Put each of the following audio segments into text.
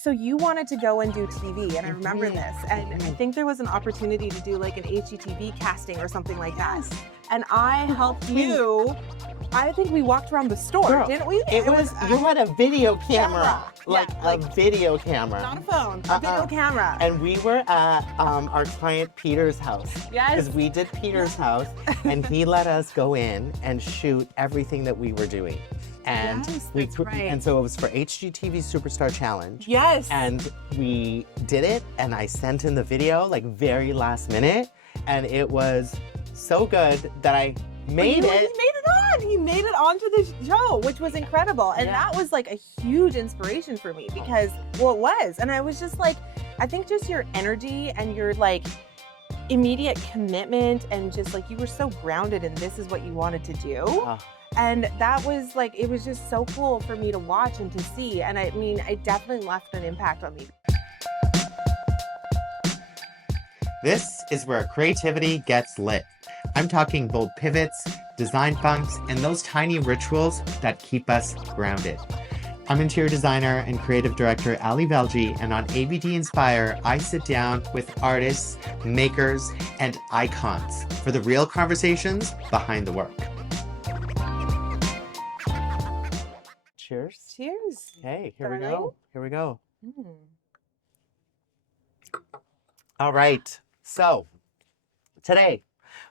So you wanted to go and do TV, and I remember this, and I think there was an opportunity to do like an HGTV casting or something like that. And I helped you. I think we walked around the store, Girl, didn't we? It was you had a video camera, like Yeah, a video camera, not a phone, a video camera. and we were at our client Peter's house. Yes. Because we did Peter's house, and he let us go in and shoot everything that we were doing. And Yes, we that's right. and so it was for HGTV Superstar Challenge. Yes. And we did it, and I sent in the video like very last minute, and it was so good that I made it. He made it on. He made it onto the show, which was incredible. And that was like a huge inspiration for me because, well, it was. And I was just like, I think just your energy and your like immediate commitment and just like you were so grounded and this is what you wanted to do. And that was like, it was just so cool for me to watch and to see. And I mean, it definitely left an impact on me. This is where creativity gets lit. I'm talking bold pivots, design funks, and those tiny rituals that keep us grounded. I'm interior designer and creative director Aly Velji, and on AVD Inspire, I sit down with artists, makers, and icons for the real conversations behind the work. Cheers. Cheers. Hey, here we Darling. go. Here we go. All right. So today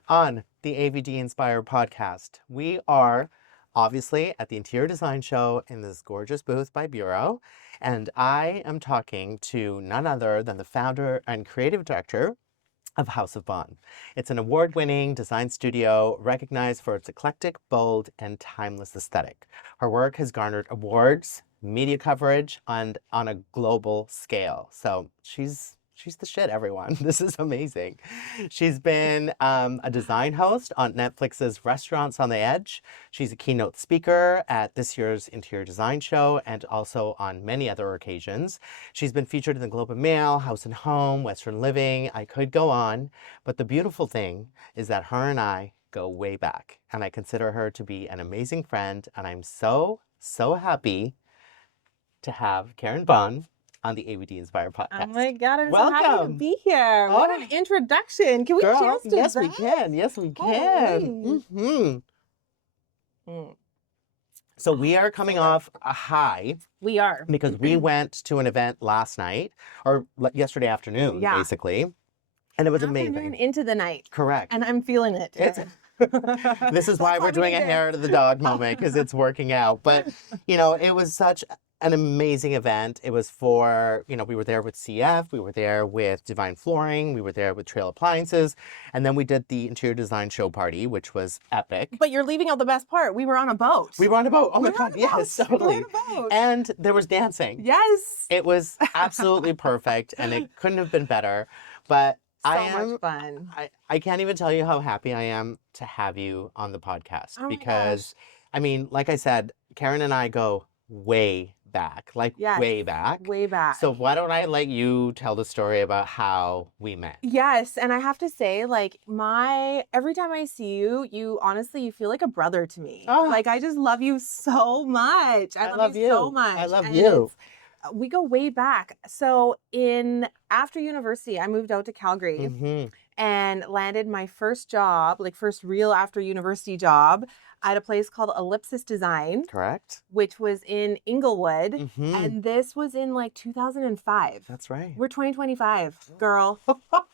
on the AVD Inspire podcast, we are obviously at the Interior Design Show in this gorgeous booth by Bureau. And I am talking to none other than the founder and creative director of House of Bohn. It's an award-winning design studio recognized for its eclectic, bold, and timeless aesthetic. Her work has garnered awards, media coverage, and on a global scale. So she's the shit, everyone. This is amazing. She's been a design host on Netflix's Restaurants on the Edge. She's a keynote speaker at this year's Interior Design Show and also on many other occasions. She's been featured in the Globe and Mail, House and Home, Western Living. I could go on, but the beautiful thing is that her and I go way back, and I consider her to be an amazing friend, and I'm so, so happy to have Karin Bohn on the AVD Inspire podcast. Oh my God, I'm so happy to be here. What an introduction. Can we cheers to yes, that? we can. Yes, we can. So we are coming off a high. We are. Because we went to an event last night, or yesterday afternoon, basically. And it was amazing. Into the night. Correct. And I'm feeling it. This is why we're doing a hair to the dog moment, because it's working out. But, you know, it was such an amazing event. It was for, you know, we were there with CF, we were there with Divine Flooring, we were there with Trail Appliances, and then we did the Interior Design Show party, which was epic. But you're leaving out the best part. We were on a boat. We were on a boat. Oh my God, yes, totally. And there was dancing. Yes. It was absolutely perfect, and it couldn't have been better. But much fun. I can't even tell you how happy I am to have you on the podcast because, I mean, like I said, Karin and I go way back, way back. Way back. So why don't I let you tell the story about how we met? Yes, and I have to say, like, every time I see you, you honestly, you feel like a brother to me. Like, I just love you so much. I love you so much. I love you. We go way back. So after university, I moved out to Calgary and landed my first job, like first real after university job at a place called Ellipsis Design. Correct. Which was in Inglewood. And this was in like 2005. That's right. We're 2025, girl.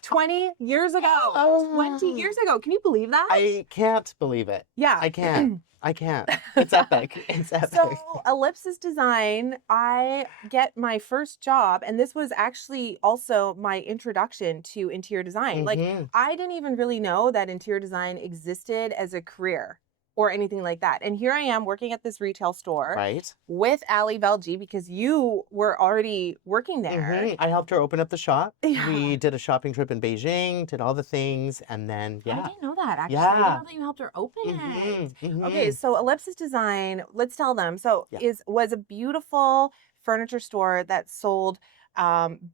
20 years ago. 20 years ago. Can you believe that? I can't believe it. Yeah. I can't. I can't. It's epic. It's epic. So Ellipsis Design, I get my first job, and this was actually also my introduction to interior design. Like, I didn't even really know that interior design existed as a career or anything like that. And here I am working at this retail store with Aly Velji because you were already working there. I helped her open up the shop. We did a shopping trip in Beijing, did all the things, and then, I didn't know that, actually. I didn't know that you helped her open it. Okay, so Ellipsis Design, let's tell them. So was a beautiful furniture store that sold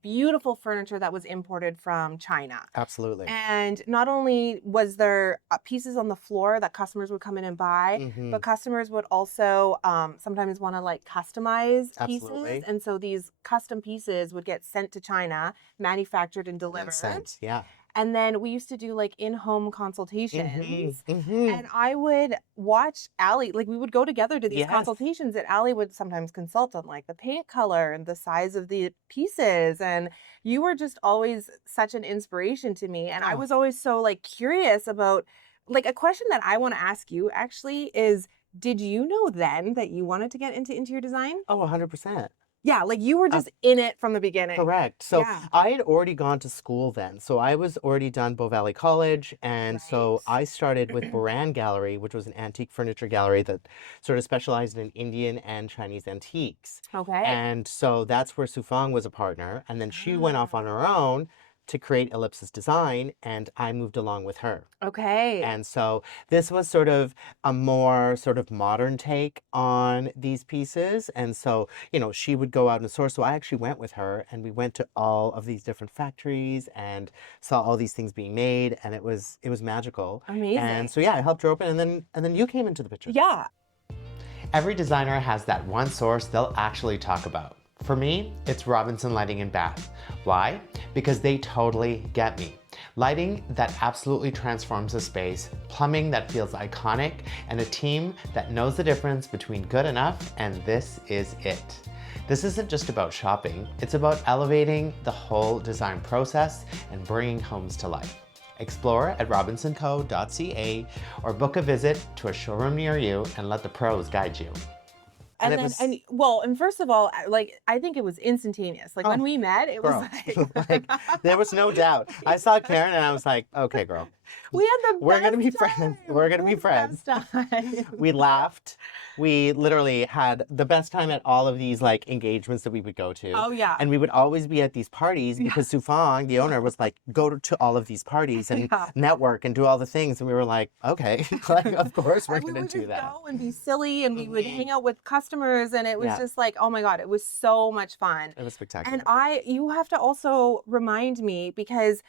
beautiful furniture that was imported from China. Absolutely. And not only was there pieces on the floor that customers would come in and buy, but customers would also sometimes want to like customize pieces. And so these custom pieces would get sent to China, manufactured and delivered. Yeah. And then we used to do like in-home consultations. And I would watch Aly, like we would go together to these consultations, and Aly would sometimes consult on like the paint color and the size of the pieces. And you were just always such an inspiration to me. And I was always so like curious about, like, a question that I want to ask you actually is, did you know then that you wanted to get into interior design? Oh, 100%. Yeah, like you were just in it from the beginning. Correct. So I had already gone to school then. So I was already done Bow Valley College. And so I started with Boran Gallery, which was an antique furniture gallery that sort of specialized in Indian and Chinese antiques. Okay. And so that's where Sufang was a partner. And then she went off on her own to create Ellipsis Design, and I moved along with her. Okay. And so this was sort of a more sort of modern take on these pieces. And so, you know, she would go out and source. So I actually went with her, and we went to all of these different factories and saw all these things being made, and it was magical. Amazing. And so yeah, I helped her open, and then you came into the picture. Yeah. Every designer has that one source they'll actually talk about. For me, it's Robinson Lighting in Bath. Why? Because they totally get me. Lighting that absolutely transforms a space, plumbing that feels iconic, and a team that knows the difference between good enough and this is it. This isn't just about shopping, it's about elevating the whole design process and bringing homes to life. Explore at robinsonco.ca or book a visit to a showroom near you and let the pros guide you. And first of all, like, I think it was instantaneous. Like when we met, it was like there was no doubt. I saw Karin and I was like, okay, girl. We had the We're gonna be best friends. time. We're gonna be friends. We laughed. We literally had the best time at all of these like engagements that we would go to. Oh yeah. And we would always be at these parties because Sufang, the owner, was like, go to all of these parties and network and do all the things. And we were like, okay, like of course we're gonna do that. Go and be silly, and we would hang out with customers, and it was just like, oh my God, it was so much fun. It was spectacular. And you have to also remind me, because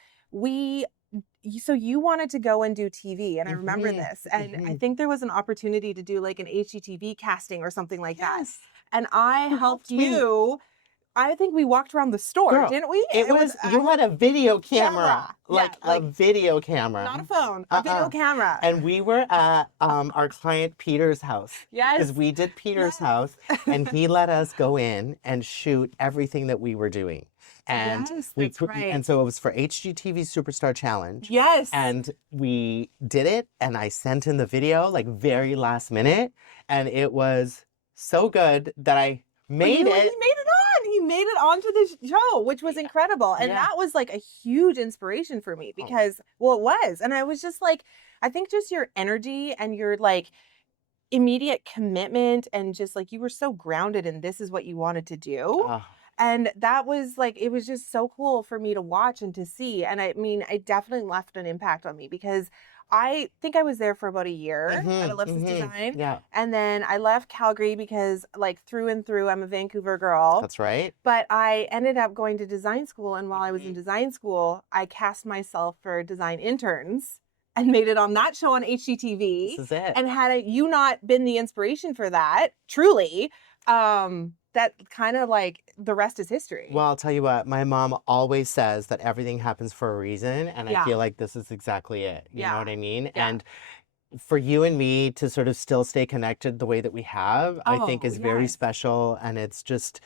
so you wanted to go and do TV, and I remember this, and I think there was an opportunity to do like an HGTV casting or something like that. And I helped you. I think we walked around the store, didn't we? It was you had a video camera, like a video camera, not a phone, a video camera. And we were at our client Peter's house. Yes, because we did Peter's house, and he let us go in and shoot everything that we were doing. And and so it was for HGTV Superstar Challenge. Yes. And we did it, and I sent in the video like very last minute, and it was so good that I made it. He made it onto the show, which was incredible. And that was like a huge inspiration for me because, well, it was. And I was just like, I think just your energy and your like immediate commitment, and just like you were so grounded in this is what you wanted to do. And that was like, it was just so cool for me to watch and to see. And I mean, it definitely left an impact on me, because I think I was there for about a year at Ellipsis Design. Yeah. And then I left Calgary because, like, through and through, I'm a Vancouver girl. That's right. But I ended up going to design school. And while I was in design school, I cast myself for design interns and made it on that show on HGTV. This is it. And had you not been the inspiration for that, truly, that kind of like the rest is history. Well, I'll tell you what, my mom always says that everything happens for a reason. And I feel like this is exactly it. You know what I mean? Yeah. And for you and me to sort of still stay connected the way that we have, I think is very special. And it's just,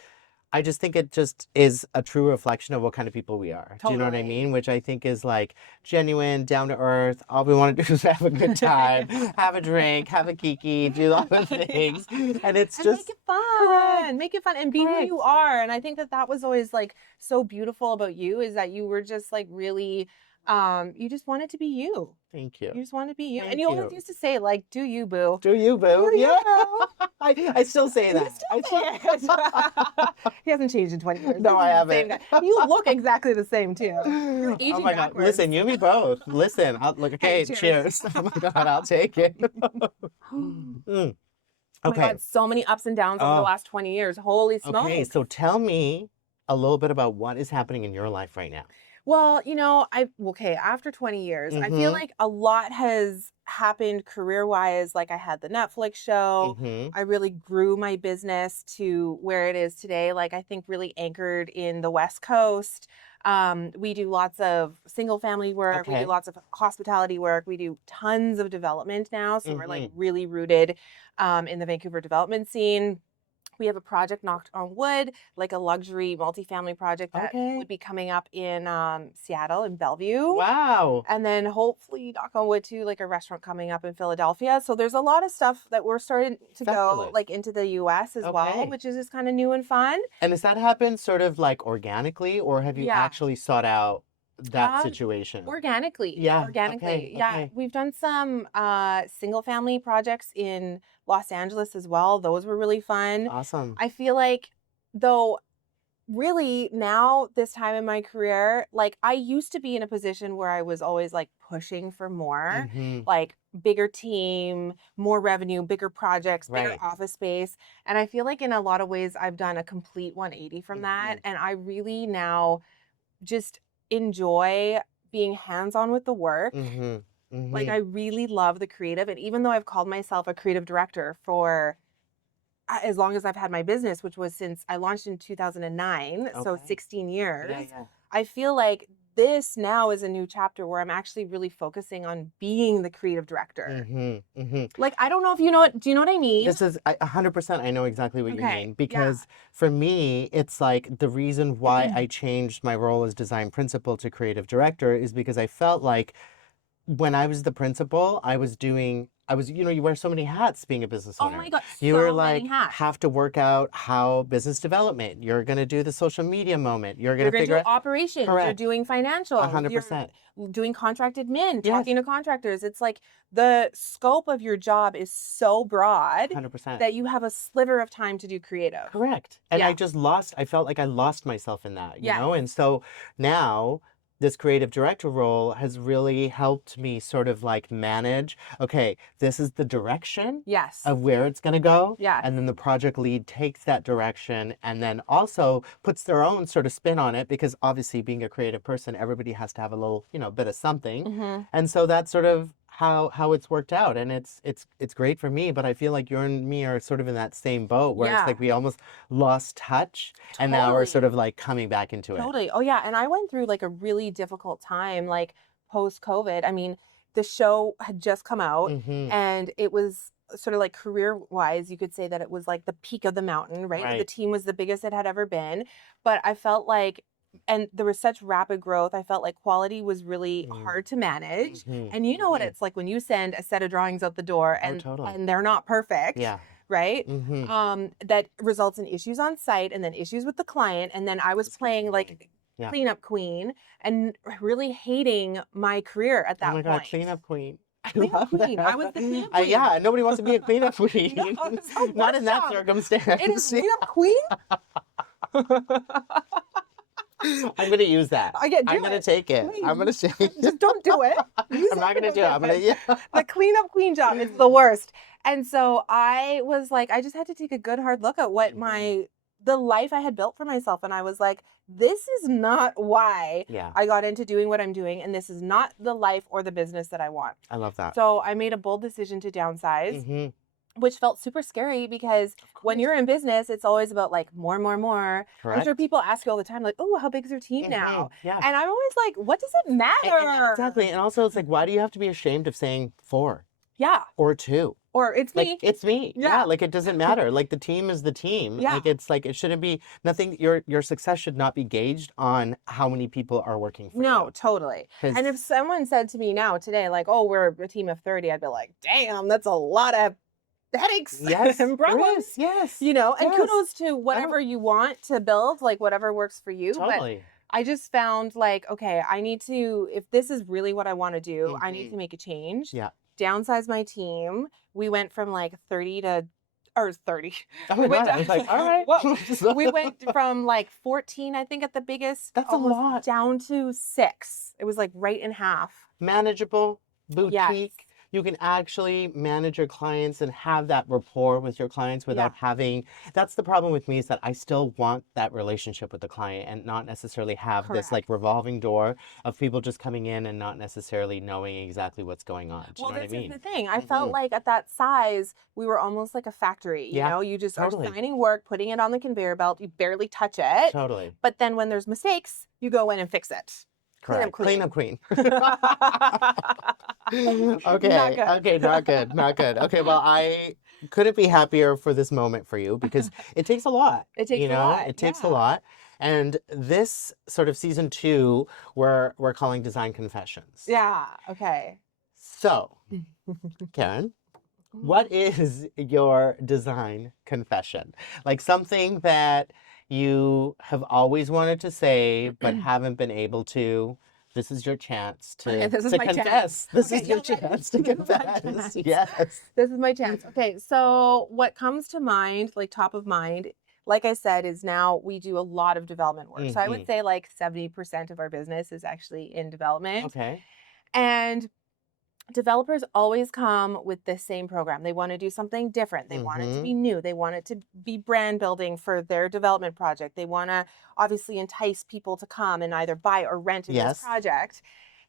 I just think it just is a true reflection of what kind of people we are. Do you know what I mean? Which I think is like genuine, down to earth. All we want to do is have a good time, have a drink, have a kiki, do all the things. And it's just make it fun. Make it fun and be who you are. And I think that was always like so beautiful about you, is that you were just like really, you just wanted to be you. Thank you. You just wanted to be you. And you always used to say, like, do you, boo. Do you, boo. Do you, boo. I still say that. He hasn't changed in 20 years. No, I haven't. You look exactly the same, too. You're aging oh, my God. backwards. Listen, you and me both. Listen. Okay, Hey, cheers. Oh, my God, I'll take it. Oh my God, so many ups and downs over the last 20 years. Holy smokes. Okay, so tell me a little bit about what is happening in your life right now. Well, after 20 years, I feel Mm-hmm. like a lot has happened career-wise. Like I had the Netflix show. Mm-hmm. I really grew my business to where it is today. Like I think really anchored in the West Coast. We do lots of single family work. We do Okay. lots of hospitality work. We do tons of development now. So we're like Mm-hmm. really rooted in the Vancouver development scene. We have a project, knocked on wood, like a luxury multifamily project that Okay. would be coming up in Seattle in Bellevue. Wow. And then hopefully, knock on wood too, like a restaurant coming up in Philadelphia. So there's a lot of stuff that we're starting to go Fabulous. like into the US as well, Okay. which is just kind of new and fun. And has that happened sort of like organically, or have you Yeah. actually sought out that Um, situation? Organically. Yeah. Organically. Okay. Yeah. Okay. We've done some single family projects in Los Angeles as well. Those were really fun. Awesome. I feel like, though, really now, this time in my career, like I used to be in a position where I was always like pushing for more, Mm-hmm. like bigger team, more revenue, bigger projects, bigger Right. office space. And I feel like in a lot of ways, I've done a complete 180 from that. Mm-hmm. And I really now just enjoy being hands-on with the work. Mm-hmm. Like Mm-hmm. I really love the creative. And even though I've called myself a creative director for as long as I've had my business, which was since I launched in 2009, so Okay. 16 years, Yeah. I feel like this now is a new chapter where I'm actually really focusing on being the creative director. Mm-hmm. Mm-hmm. Like, I don't know if you know what, do you know what I mean? This is 100%. I know exactly what you Okay, mean yeah. because for me, it's like the reason why I changed my role as design principal to creative director is because I felt like when I was the principal, you wear so many hats being a business Oh owner. my God, You so were many like, hats. have to work out how business development. You're going to do the social media moment. You're going You're to going to figure do out. operations. You're Correct. doing financial. 100%. You're doing contract admin, Yes. talking to contractors. It's like the scope of your job is so broad 100%. that you have a sliver of time to do creative. Correct. And Yeah. I felt like I lost myself in that, you Yes. know? And so now this creative director role has really helped me sort of like manage, okay, this is the direction Yes. of where it's going to go. Yeah. And then the project lead takes that direction and then also puts their own sort of spin on it because obviously being a creative person, everybody has to have a little, bit of something. Mm-hmm. And so that's sort of how it's worked out. And it's great for me, but I feel like you and me are sort of in that same boat where Yeah. it's like we almost lost touch and now we're sort of like coming back into it. Totally. Oh yeah. And I went through like a really difficult time, like post-COVID. I mean, the show had just come out Mm-hmm. and it was sort of like career-wise, you could say that it was like the peak of the mountain, right? Right. The team was the biggest it had ever been. But I felt like, and there was such rapid growth, I felt like quality was really hard to manage. Mm-hmm. And you know what it's like when you send a set of drawings out the door and, totally. and they're not perfect. Yeah. Right? Mm-hmm. That results in issues on site and then issues with the client. And then I was playing like Yeah. cleanup queen and really hating my career at that Oh my point. God, cleanup queen. Cleanup queen. I was the cleanup queen. Yeah, nobody wants to be a cleanup queen. No, it's the Not worst in that job. circumstance. It is cleanup queen? I'm gonna use that. I get. I'm gonna take it. Please. I'm gonna say. Just don't do it. I'm not gonna do it. I'm gonna. Yeah. The cleanup queen job is the worst. And so I was like, I just had to take a good hard look at what the life I had built for myself. And I was like, this is not why Yeah. I got into doing what I'm doing. And this is not the life or the business that I want. I love that. So I made a bold decision to downsize, Mm-hmm. which felt super scary because when you're in business, it's always about like more. Correct. I'm sure people ask you all the time, like, oh, how big's your team now? Yeah. And I'm always like, what does it matter? Exactly. And also, it's like, why do you have to be ashamed of saying 4 Yeah. or 2? Or it's Like, me. it's me. Yeah. Like, it doesn't matter. Like, the team is the team. Yeah. Like, it's like, it shouldn't be nothing. Your success should not be gauged on how many people are working for you. No, totally. 'Cause- And if someone said to me now today, like, oh, we're a team of 30, I'd be like, damn, that's a lot of headaches Yes, and there problems. is. Yes. You know, and Yes. kudos to whatever you want to build, like whatever works for you. Totally. But I just found like, okay, I need to, if this is really what I want to do, I need to make a change. Yeah. Downsize my team. We went from like 30 to, or 30. Oh my God. I was like, all right. Well, we went from like 14, I think, at the biggest. That's a almost lot. Down to 6. It was like right in half. Manageable, boutique. Yes. you can actually manage your clients and have that rapport with your clients without having, that's the problem with me, is that I still want that relationship with the client and not necessarily have this like revolving door of people just coming in and not necessarily knowing exactly what's going on. Do you know what I mean? This is the thing. I felt like at that size, we were almost like a factory. You know, you just are signing work, putting it on the conveyor belt. You barely touch it. Totally. But then when there's mistakes, you go in and fix it. Correct. Clean up queen. Okay. Not good. Okay, well, I couldn't be happier for this moment for you because it takes a lot. It takes a lot. It takes a lot. And this sort of season 2, we're calling Design Confessions. Yeah. Okay. So, Karin, what is your design confession? Like something that you have always wanted to say but haven't been able to. This is your chance to confess. This is your chance to confess. Yes. This is my chance. Okay, so what comes to mind, like top of mind, like I said, is now we do a lot of development work. So I would say like 70% of our business is actually in development. Okay. And developers always come with the same program. They want to do something different. They want it to be new. They want it to be brand building for their development project. They want to obviously entice people to come and either buy or rent in this project.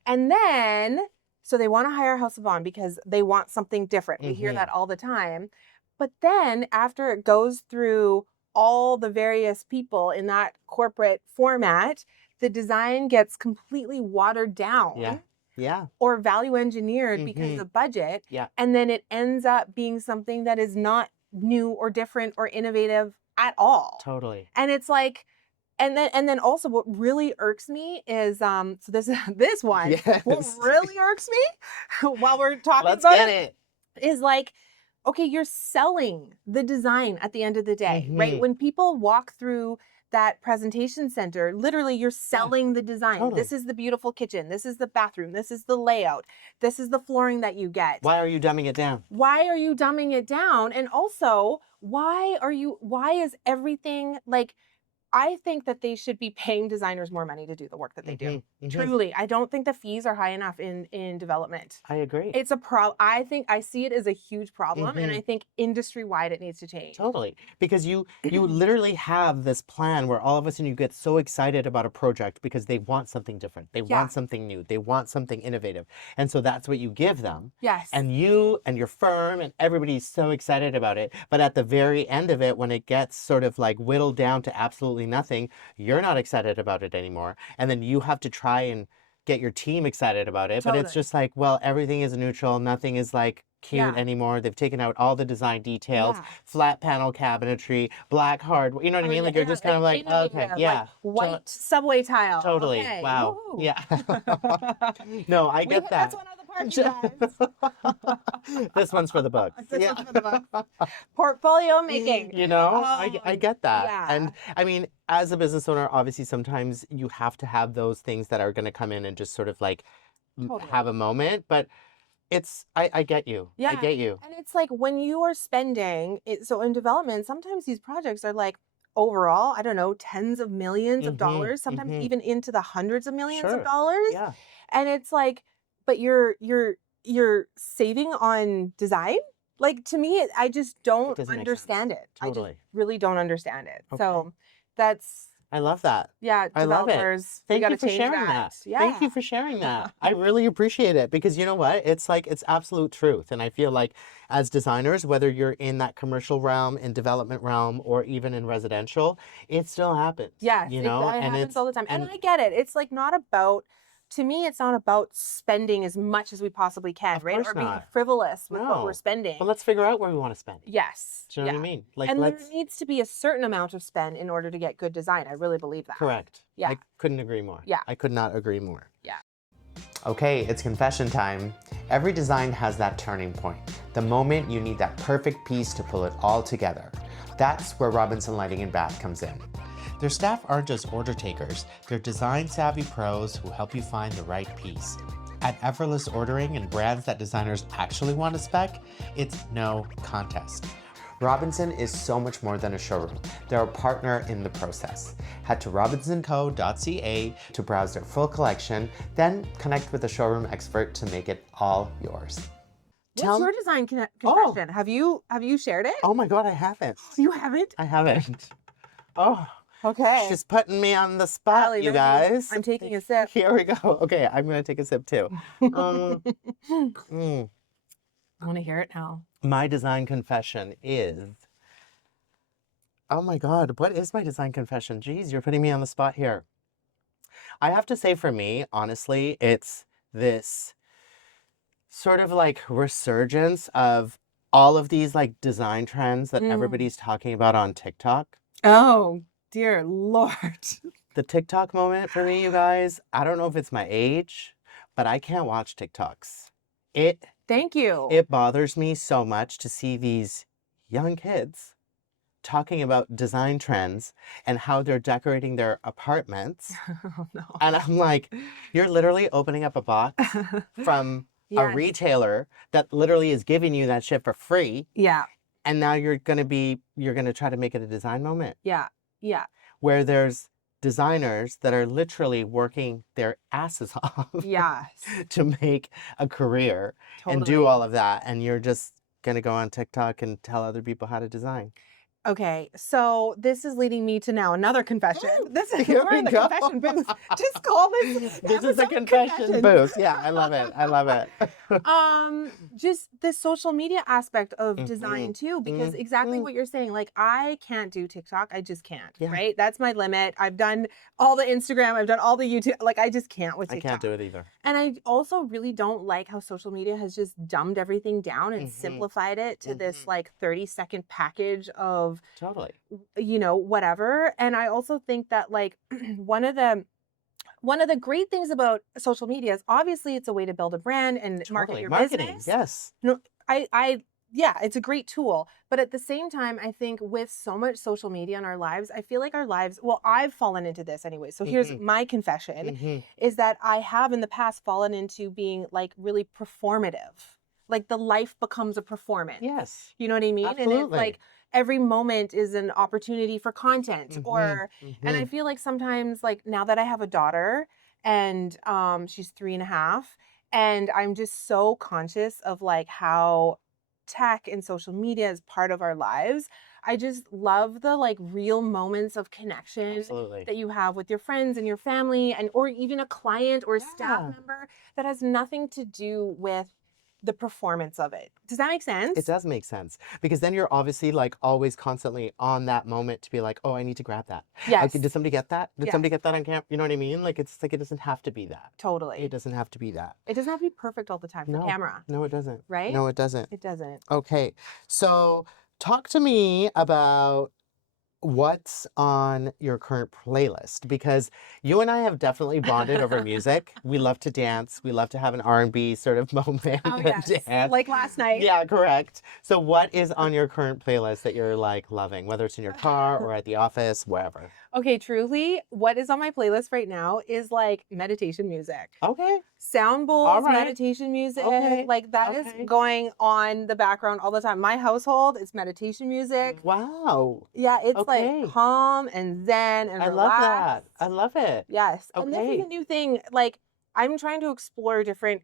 And then, so they want to hire House of Bohn because they want something different. We hear that all the time. But then after it goes through all the various people in that corporate format, the design gets completely watered down. Yeah. Or value engineered because of budget. Yeah. And then it ends up being something that is not new or different or innovative at all. Totally. And it's like, and then also what really irks me is so this one. Yes. What really irks me while we're talking about it is like, okay, you're selling the design at the end of the day, right? When people walk through that presentation center, literally you're selling the design. Totally. This is the beautiful kitchen. This is the bathroom. This is the layout. This is the flooring that you get. Why are you dumbing it down? Why are you dumbing it down? And also, why is everything like, I think that they should be paying designers more money to do the work that they do. Truly. I don't think the fees are high enough in development. I agree. It's a problem. I think I see it as a huge problem, and I think industry-wide it needs to change. Totally. Because you literally have this plan where all of a sudden you get so excited about a project because they want something different. They want something new. They want something innovative. And so that's what you give them. Yes. And you and your firm and everybody's so excited about it. But at the very end of it, when it gets sort of like whittled down to absolutely nothing, you're not excited about it anymore. And then you have to try and get your team excited about it. Totally. But it's just like, well, everything is neutral. Nothing is like cute anymore. They've taken out all the design details, flat panel cabinetry, black hard, you know what I mean? Like you're just kind of like, okay, like white subway tile. Totally. Okay. Wow. Woo-hoo. Yeah. No, I get that. That's one of the parts, guys. This one's for the books. This one's for the books. Portfolio making. You know, I get that. Yeah. And I mean, as a business owner, obviously sometimes you have to have those things that are going to come in and just sort of like have a moment. But I get you. Yeah. I get you. And it's like when you are spending so in development, sometimes these projects are like overall, I don't know, tens of millions of dollars, sometimes even into the hundreds of millions of dollars. Yeah. And it's like, but you're saving on design? Like to me, I just don't understand it. Totally. I just really don't understand it. Okay. So that's I love that. Yeah, I love it. Thank you for sharing that. Yeah. Thank you for sharing that. I really appreciate it because you know what? It's like, it's absolute truth. And I feel like as designers, whether you're in that commercial realm, in development realm, or even in residential, it still happens. Yes, you know, it happens all the time. And I get it. It's like not about, to me, it's not about spending as much as we possibly can, right? Or being frivolous with what we're spending. But let's figure out where we want to spend. Yes. Do you know what I mean? Like, and there needs to be a certain amount of spend in order to get good design. I really believe that. Correct. Yeah. I couldn't agree more. Yeah. I could not agree more. Yeah. Okay, it's confession time. Every design has that turning point, the moment you need that perfect piece to pull it all together. That's where Robinson Lighting and Bath comes in. Their staff aren't just order takers, they're design-savvy pros who help you find the right piece. At effortless ordering and brands that designers actually want to spec, it's no contest. Robinson is so much more than a showroom. They're a partner in the process. Head to robinsonco.ca to browse their full collection, then connect with a showroom expert to make it all yours. What's your design confession? Have you shared it? Oh my God, I haven't. You haven't? I haven't. Oh. Okay. She's putting me on the spot, Aly you Velji, guys. I'm taking a sip. Here we go. Okay, I'm going to take a sip too. I want to hear it now. My design confession is... Oh my God, what is my design confession? Jeez, you're putting me on the spot here. I have to say for me, honestly, it's this sort of like resurgence of all of these like design trends that everybody's talking about on TikTok. Oh, dear Lord. The TikTok moment for me, you guys, I don't know if it's my age, but I can't watch TikToks. Thank you. It bothers me so much to see these young kids talking about design trends and how they're decorating their apartments. Oh, no. And I'm like, you're literally opening up a box from a retailer that literally is giving you that shit for free. Yeah. And now you're going to try to make it a design moment. Yeah. Yeah. Where there's designers that are literally working their asses off Yes. to make a career and do all of that. And you're just going to go on TikTok and tell other people how to design. Okay, so this is leading me to now another confession. This is Here we're we in the go. confession booth. Just call this. This is a confession booth. Yeah, I love it. I love it. Just the social media aspect of design too, because exactly what you're saying. Like, I can't do TikTok. I just can't. Yeah. Right? That's my limit. I've done all the Instagram. I've done all the YouTube. Like, I just can't with TikTok. I can't do it either. And I also really don't like how social media has just dumbed everything down and simplified it to this like 30-second package of whatever. And I also think that like one of the great things about social media is obviously it's a way to build a brand and market your business. Yes. No, yeah, it's a great tool. But at the same time, I think with so much social media in our lives, I feel like our lives, well, I've fallen into this anyway. So here's my confession is that I have in the past fallen into being like really performative. Like the life becomes a performance. Yes. You know what I mean? Absolutely. And it's like every moment is an opportunity for content and I feel like sometimes like now that I have a daughter and she's 3.5 and I'm just so conscious of like how tech and social media is part of our lives. I just love the like real moments of connection that you have with your friends and your family and or even a client or a staff member that has nothing to do with the performance of it. Does that make sense? It does make sense because then you're obviously like always constantly on that moment to be like, oh, I need to grab that. Yes. Okay, did somebody get that? Did somebody get that on camera? You know what I mean? Like it's like it doesn't have to be that. Totally. It doesn't have to be that. It doesn't have to be perfect all the time for camera. No, it doesn't. Right? No, it doesn't. It doesn't. Okay. So talk to me about what's on your current playlist, because you and I have definitely bonded over music. We love to dance. We love to have an R&B sort of moment. Oh, yes. Dance. Like last night. Yeah, correct. So what is on your current playlist that you're like loving, whether it's in your car or at the office, wherever? Okay, truly, what is on my playlist right now is like meditation music. Okay. Sound bowls, meditation music. Okay. Like that is going on the background all the time. My household is meditation music. Wow. Yeah, it's like calm and zen and I relaxed. love that. I love it. Yes. And this is a new thing. Like I'm trying to explore different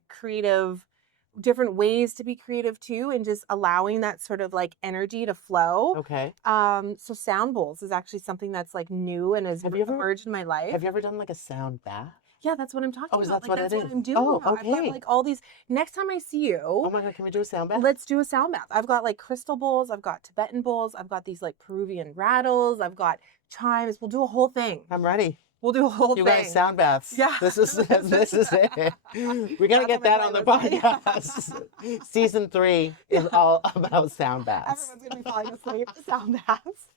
ways to be creative too, and just allowing that sort of like energy to flow. Okay. So sound bowls is actually something that's like new and has emerged in my life. Have you ever done like a sound bath? Yeah, that's what I'm talking about. Oh, is that like, what that's it what is? I'm doing. Oh, now. okay. I've got like all these. Next time I see you, oh my God, can we do a sound bath? Let's do a sound bath. I've got like crystal bowls. I've got Tibetan bowls. I've got these like Peruvian rattles. I've got chimes. We'll do a whole thing. I'm ready. We'll do a whole thing. You guys, sound baths. Yeah. This is it. We got to get that on the podcast. Season 3 is all about sound baths. Everyone's going to be falling asleep to sound baths.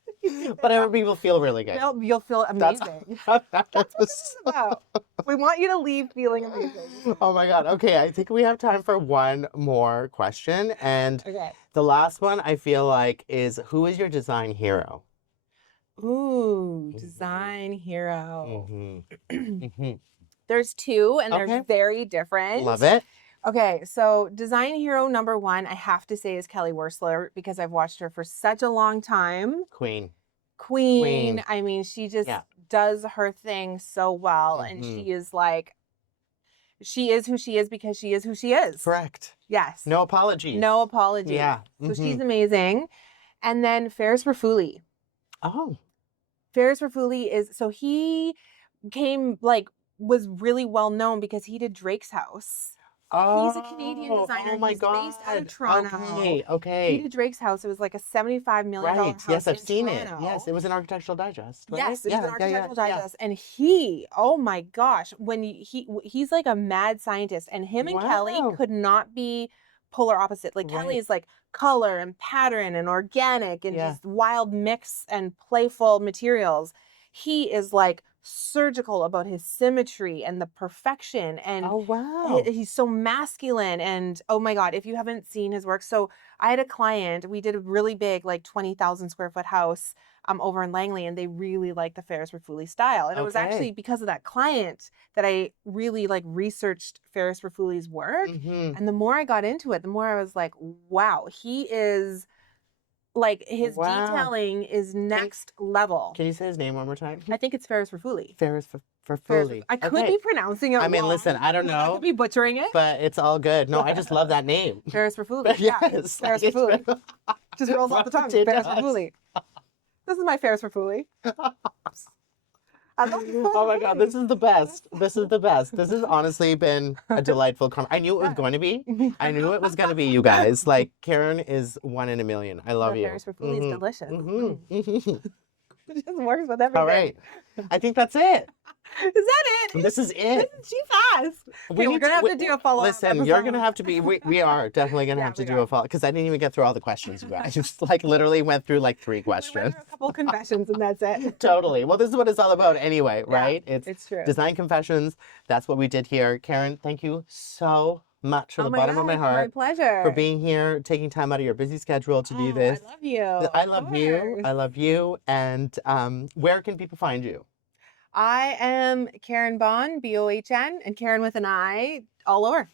But everybody will feel really good. You'll feel amazing. That's what it's about. We want you to leave feeling amazing. Oh my God. Okay, I think we have time for one more question. And the last one I feel like is, who is your design hero? Ooh, design hero. There's 2 and they're very different. Love it. Okay, so design hero number 1, I have to say, is Kelly Wearstler because I've watched her for such a long time. Queen. I mean, she just does her thing so well, and she is who she is because she is who she is. Correct. Yes. No apologies. No apologies. Yeah. So she's amazing. And then Ferris Rafauli. Oh. Ferris Rafauli he came was really well known because he did Drake's House. Oh, he's a Canadian designer. Oh my He's God. based out of Toronto. Okay. He did Drake's House. It was like a $75 million house. Yes, I've in seen Toronto. it. Yes, it was an Architectural Digest. Right? Yes, it was an Architectural Digest. Yeah. And oh my gosh, he's like a mad scientist, and him and Kelly could not be polar opposite. Like Kelly is like color and pattern and organic and just wild mix and playful materials. He is like surgical about his symmetry and the perfection, and he's so masculine. And oh my God, if you haven't seen his work, so I had a client, we did a really big, like 20,000 square foot house over in Langley, and they really liked the Ferris Rafauli style. And it was actually because of that client that I really like researched Ferris Rafauli's work. And the more I got into it, the more I was like, wow, he is like, his detailing is next level. Can you say his name one more time? I think it's Ferris Rafauli. Ferris Rafauli. I could be pronouncing it wrong. I mean, listen, I don't know. I could be butchering it. But it's all good. No, I just love that name. Ferris Rafauli. Yes. Ferris Rafauli. Just rolls off the tongue. Ferris Rafauli. This is my Ferris Rafauli. Oh my God, this is the best. This is the best. This has honestly been a delightful conversation. I knew it was going to be. I knew it was going to be, you guys. Like, Karin is 1 in a million. I love you. Ferris Rafauli is delicious. It just works with everything. All right. I think that's it. Is that it? This is it. She fast. We're going to have to do a follow-up. Listen, you're going to have to be, we are definitely going to have to do a follow-up, because I didn't even get through all the questions, you guys. I just literally went through 3 questions. We went through a couple confessions and that's it. Totally. Well, this is what it's all about anyway, right? It's true. Design confessions. That's what we did here. Karin, thank you so much from the bottom of my heart. My pleasure. For being here, taking time out of your busy schedule to do this. I love you. I love you. I love you. And where can people find you? I am Karin Bohn, B-O-H-N, and Karin with an I, all over.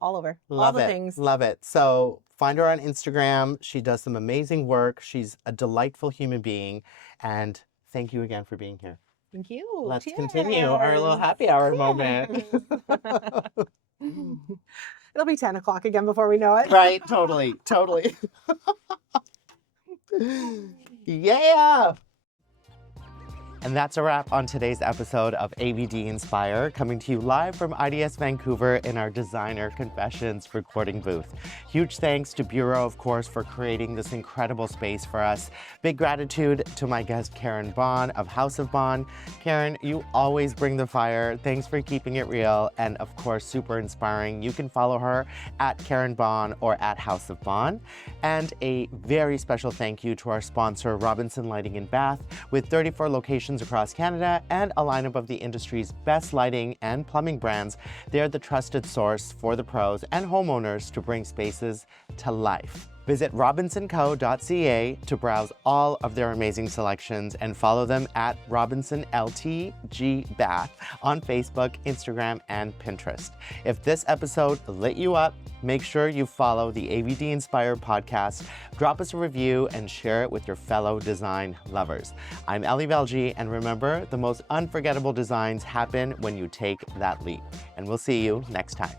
All over. Love all the it. things. Love it. So find her on Instagram. She does some amazing work. She's a delightful human being. And thank you again for being here. Thank you. Let's Cheers. continue our little happy hour moment. It'll be 10 o'clock again before we know it. Right, totally, totally. Yeah. And that's a wrap on today's episode of AVD Inspire, coming to you live from IDS Vancouver in our Designer Confessions recording booth. Huge thanks to Bureau, of course, for creating this incredible space for us. Big gratitude to my guest, Karin Bohn of House of Bohn. Karin, you always bring the fire. Thanks for keeping it real, and of course, super inspiring. You can follow her at Karin Bohn or at House of Bohn. And a very special thank you to our sponsor, Robinson Lighting in Bath, with 34 locations across Canada and a lineup of the industry's best lighting and plumbing brands. They're the trusted source for the pros and homeowners to bring spaces to life. Visit robinsonco.ca to browse all of their amazing selections and follow them at RobinsonLTG on Facebook, Instagram, and Pinterest. If this episode lit you up, make sure you follow the AVD Inspire podcast, drop us a review, and share it with your fellow design lovers. I'm Aly Velji, and remember, the most unforgettable designs happen when you take that leap. And we'll see you next time.